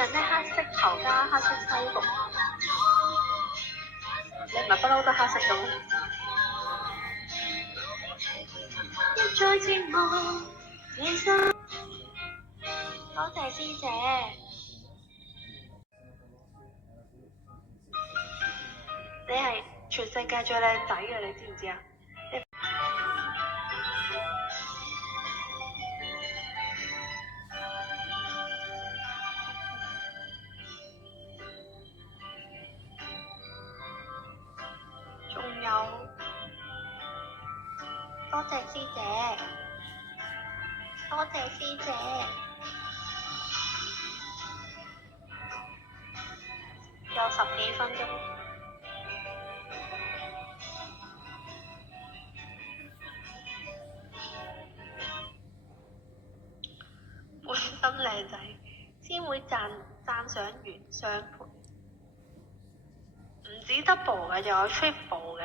人咧黑色頭加黑色西服，你唔係不嬲都黑色嘅咩？一再寂寞，夜深。多謝師姐。你係全世界最靚仔嘅，你知唔知啊？仲有，多謝師姐，多謝師姐。有10幾分鐘。本身靚仔先會讚賞完雙倍，唔止 double 嘅，仲有 triple 嘅。